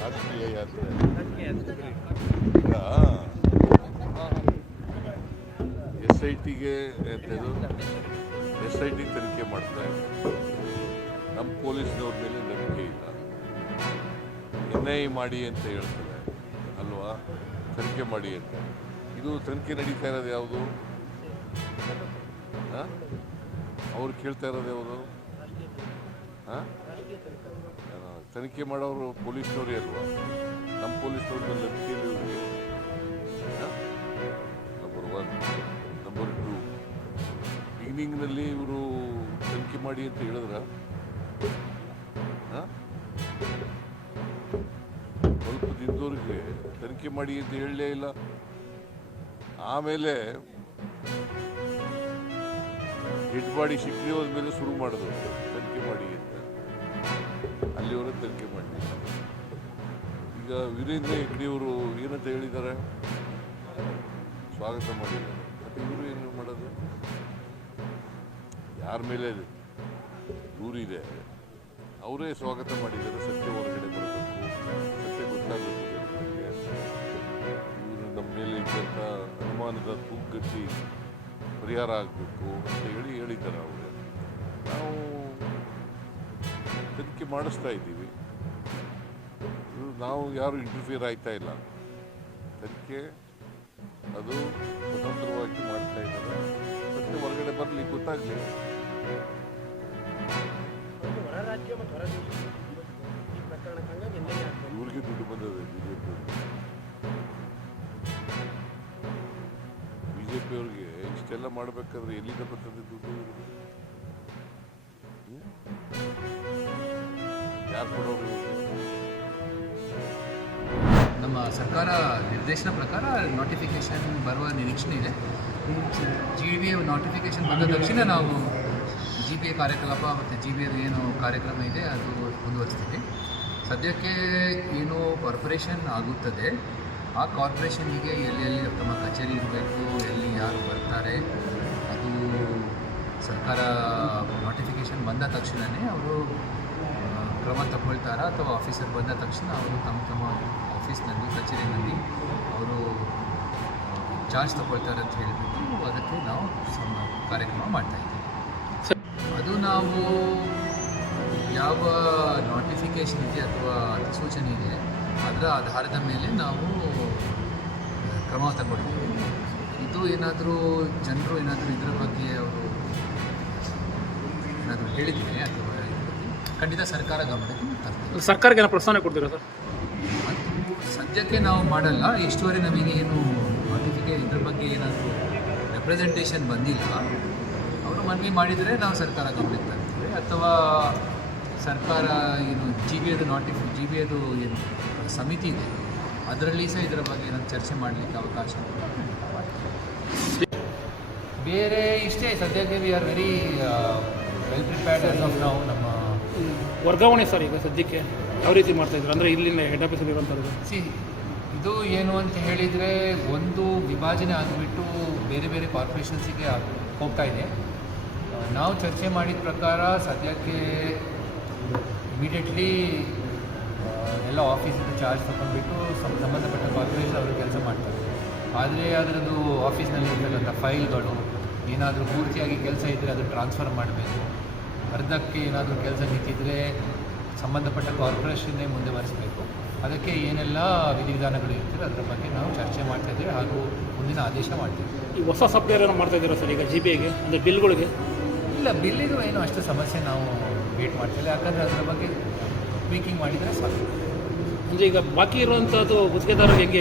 ರಾಜಕೀಯ ಯಾತ್ರೆ ಈಗ SITಗೆ SIT ತನಿಖೆ ಮಾಡ್ತಾ ಇದೆ. ನಮ್ಮ ಪೊಲೀಸ್ನವ್ರ ಮೇಲೆ ನಂಬಿಕೆ ಇಲ್ಲ. NIA ಮಾಡಿ ಅಂತ ಹೇಳ್ತಾರೆ ಅಲ್ವಾ, ತನಿಖೆ ಮಾಡಿ ಅಂತ. ಇದು ತನಿಖೆ ನಡೀತಾ ಇರೋದು ಯಾವುದು? ಅವ್ರು ಕೇಳ್ತಾ ಇರೋದು ಯಾವುದು? ತನಿಖೆ ಮಾಡೋರು ಪೊಲೀಸ್ನವರೇ ಅಲ್ವಾ? ನಮ್ಮ ಪೊಲೀಸ್ನವ್ರ ಮೇಲೆ ನಂಬಿಕೆ ಇಲ್ಲ ಇವರಿಗೆ. ನಂಬರ್ 1. ನಂಬರ್ 2, ಬಿಗಿನಿಂಗ್ನಲ್ಲಿ ಇವರು ತನಿಖೆ ಮಾಡಿ ಅಂತ ಹೇಳಿದ್ರ, ಸ್ವಲ್ಪ ದಿನದವ್ರಿಗೆ ತನಿಖೆ ಮಾಡಿ ಅಂತ ಹೇಳಲೇ ಇಲ್ಲ. ಆಮೇಲೆ ಡೆಡ್ ಬಾಡಿ ಸಿಕ್ಕಿ ಹೋದ್ಮೇಲೆ ಶುರು ಮಾಡಿದ್ರು ತನಿಖೆ ಮಾಡಿ ಅಂತ. ಅಲ್ಲಿವರೆಗೆ ತನಿಖೆ ಮಾಡಲಿಲ್ಲ. ಈಗ ವೀರೇಂದ್ರ ಹೆಗ್ಗಡೆಯವರು ಏನಂತ ಹೇಳಿದ್ದಾರೆ? ಸ್ವಾಗತ ಮಾಡಿದ್ದಾರೆ. ಮತ್ತು ಇವರು ಏನು ಮಾಡೋದು? ಯಾರ ಮೇಲೆ ದೂರಿದೆ ಅವರೇ ಸ್ವಾಗತ ಮಾಡಿದ್ದಾರೆ. ಸತ್ಯ ಹೊರಗಡೆ ಬರಬೇಕು, ಸತ್ಯ ಗೊತ್ತಾಗಬೇಕು ಜನರಿಗೆ. ಇವರು ನಮ್ಮ ಮೇಲೆ ಇದ್ದಂಥ ಅನುಮಾನದ ತೂಗತಿ ಪರಿಹಾರ ಆಗಬೇಕು ಅಂತ ಹೇಳಿದ್ದಾರೆ ಅವರು. ನಾವು ತನಿಖೆ ಮಾಡಿಸ್ತಾ ಇದ್ದೀವಿ. ನಾವು ಯಾರು ಇಂಟರ್ಫಿಯರ್ ಆಯ್ತಾ ಇಲ್ಲ. ತನಿಖೆ ಅದು ಸ್ವತಂತ್ರವಾಗಿ ಮಾಡ್ತಾ ಇದ್ದಾರೆ. ಸತ್ಯ ಹೊರಗಡೆ ಬರಲಿ, ಗೊತ್ತಾಗಲಿ. ಇವ್ರಿಗೆ ದುಡ್ಡು ಬಂದದೆ ಬಿಜೆಪಿ ಅವ್ರಿಗೆ ಇಷ್ಟೆಲ್ಲ ಮಾಡಬೇಕಾದ್ರೆ ಎಲ್ಲಿಂದ ಬರ್ತದೆ ದುಡ್ಡು? ಯಾರು ಕೊಡೋರು? ನಮ್ಮ ಸರ್ಕಾರ ನಿರ್ದೇಶನ ಪ್ರಕಾರ ನೋಟಿಫಿಕೇಷನ್ ಬರುವ ನಿರೀಕ್ಷೆ ಇದೆ. GBA ನೋಟಿಫಿಕೇಷನ್ ಬಂದ ತಕ್ಷಣ ನಾವು GBA ಕಾರ್ಯಕಲಾಪ ಮತ್ತು GBA ಏನು ಕಾರ್ಯಕ್ರಮ ಇದೆ ಅದು ಮುಂದುವರಿಸ್ತೀವಿ. ಸದ್ಯಕ್ಕೆ ಏನು ಕಾರ್ಪೊರೇಷನ್ ಆಗುತ್ತದೆ, ಆ ಕಾರ್ಪೊರೇಷನಿಗೆ ಎಲ್ಲೆಲ್ಲಿ ತಮ್ಮ ಕಚೇರಿ ಇರಬೇಕು, ಎಲ್ಲಿ ಯಾರು ಬರ್ತಾರೆ, ಅದು ಸರ್ಕಾರ ನೋಟಿಫಿಕೇಷನ್ ಬಂದ ತಕ್ಷಣವೇ ಅವರು ಕ್ರಮ ತಗೊಳ್ತಾರಾ ಅಥವಾ ಆಫೀಸರ್ ಬಂದ ತಕ್ಷಣ ಅವರು ತಮ್ಮ ಆಫೀಸ್ನಲ್ಲಿ ಕಚೇರಿನಲ್ಲಿ ಅವರು ಚಾರ್ಜ್ ತಗೊಳ್ತಾರೆ ಅಂತ ಹೇಳಿಬಿಟ್ಟು ಅದಕ್ಕೆ ನಾವು ಕಾರ್ಯಕ್ರಮ ಮಾಡ್ತಾಯಿದ್ದೀವಿ. ಅದು ನಾವು ಯಾವ ನೋಟಿಫಿಕೇಷನ್ ಇದೆ ಅಥವಾ ಅಧಿಸೂಚನೆ ಇದೆ ಅದರ ಆಧಾರದ ಮೇಲೆ ನಾವು ಕ್ರಮ ತಗೊಳ್ತೀವಿ. ಇದು ಏನಾದರೂ ಜನರು ಏನಾದರೂ ಇದರ ಬಗ್ಗೆ ಅವರು ಏನಾದರೂ ಹೇಳಿದರೆ ಅಥವಾ ಖಂಡಿತ ಸರ್ಕಾರ ಗಮನಕ್ಕೆ ತರ್ತೀವಿ. ಸರ್ಕಾರಕ್ಕೆ ಏನೋ ಪ್ರಸ್ತಾವನೆ ಕೊಡ್ತೀರಾ ಸರ್? ಅದು ಸದ್ಯಕ್ಕೆ ನಾವು ಮಾಡಲ್ಲ. ಇಷ್ಟುವರೆ ನಮಗೆ ಏನು ನೋಟಿಫಿಕೇಷನ್ ಇದ್ರ ಬಗ್ಗೆ ಏನಾದರೂ ರೆಪ್ರೆಸೆಂಟೇಷನ್ ಬಂದಿಲ್ಲ. ಅವರು ಮನವಿ ಮಾಡಿದರೆ ನಾವು ಸರ್ಕಾರ ಗಮನಕ್ಕೆ ತರ್ತೀವಿ. ಅಥವಾ ಸರ್ಕಾರ ಏನು GBAದು ಏನು ಸಮಿತಿ ಇದೆ ಅದರಲ್ಲಿ ಸಹ ಇದರ ಬಗ್ಗೆ ಏನಾದರೂ ಚರ್ಚೆ ಮಾಡಲಿಕ್ಕೆ ಅವಕಾಶ ಬೇರೆ ಇಷ್ಟೇ. ಸದ್ಯಕ್ಕೆ we are very well prepared as of ನಾವು. ನಮ್ಮ ವರ್ಗಾವಣೆ ಸರ್ ಈಗ ಸದ್ಯಕ್ಕೆ ಯಾವ ರೀತಿ ಮಾಡ್ತಾಯಿದ್ರು? ಅಂದರೆ ಇಲ್ಲಿನ ಹೆಡ್ ಆಫೀಸಲ್ಲಿ ಇರುವಂಥದ್ದು ಇದು ಏನು ಅಂತ ಹೇಳಿದರೆ, ಒಂದು ವಿಭಜನೆ ಆಗಿಬಿಟ್ಟು ಬೇರೆ ಬೇರೆ ಕಾರ್ಪೊರೇಷನ್ಸಿಗೆ ಹೋಗ್ತಾ ಇದೆ. ನಾವು ಚರ್ಚೆ ಮಾಡಿದ ಪ್ರಕಾರ ಸದ್ಯಕ್ಕೆ ಇಮಿಡಿಯೇಟ್ಲಿ ಎಲ್ಲ ಆಫೀಸಿಂದ ಚಾರ್ಜ್ ತಗೊಂಡ್ಬಿಟ್ಟು ಸಂಬಂಧಪಟ್ಟ ಕಾರ್ಪೊರೇಷನ್ ಅವರು ಕೆಲಸ ಮಾಡ್ತಾರೆ. ಆದರೆ ಅದರದ್ದು ಆಫೀಸ್ನಲ್ಲಿ ಇರ್ತಕ್ಕಂಥ ಫೈಲ್ಗಳು ಏನಾದರೂ ಪೂರ್ತಿಯಾಗಿ ಕೆಲಸ ಇದ್ದರೆ ಅದು ಟ್ರಾನ್ಸ್ಫರ್ ಮಾಡಬೇಕು. ಅರ್ಧಕ್ಕೆ ಏನಾದರೂ ಕೆಲಸ ನಿಂತಿದ್ದರೆ ಸಂಬಂಧಪಟ್ಟ ಕಾರ್ಪೊರೇಷನ್ನೇ ಮುಂದೆ ಬರೆಸಬೇಕು. ಅದಕ್ಕೆ ಏನೆಲ್ಲ ವಿಧಿವಿಧಾನಗಳು ಇರ್ತದೆ ಅದರ ಬಗ್ಗೆ ನಾವು ಚರ್ಚೆ ಮಾಡ್ತಾಯಿದ್ದೀವಿ ಹಾಗೂ ಮುಂದಿನ ಆದೇಶ ಮಾಡ್ತೀವಿ. ಈ ಹೊಸ ಸಾಫ್ಟ್ವೇರ್ ಏನೋ ಮಾಡ್ತಾಯಿದ್ದೀರಾ ಸರ್ ಈಗ GBAಗೆ? ಅಂದರೆ ಬಿಲ್ಗಳಿಗೆ? ಇಲ್ಲ, ಬಿಲ್ಲಿದು ಏನು ಅಷ್ಟು ಸಮಸ್ಯೆ ನಾವು ವೇಟ್ ಮಾಡ್ತಿಲ್ಲ. ಯಾಕಂದರೆ ಅದರ ಬಗ್ಗೆ ಟ್ವೀಕಿಂಗ್ ಮಾಡಿದರೆ ಸಾಕು. ಅಂದರೆ ಈಗ ಬಾಕಿ ಇರುವಂಥದ್ದು ಗುತ್ತಿಗೆದಾರರಿಗೆ ಹೆಂಗೆ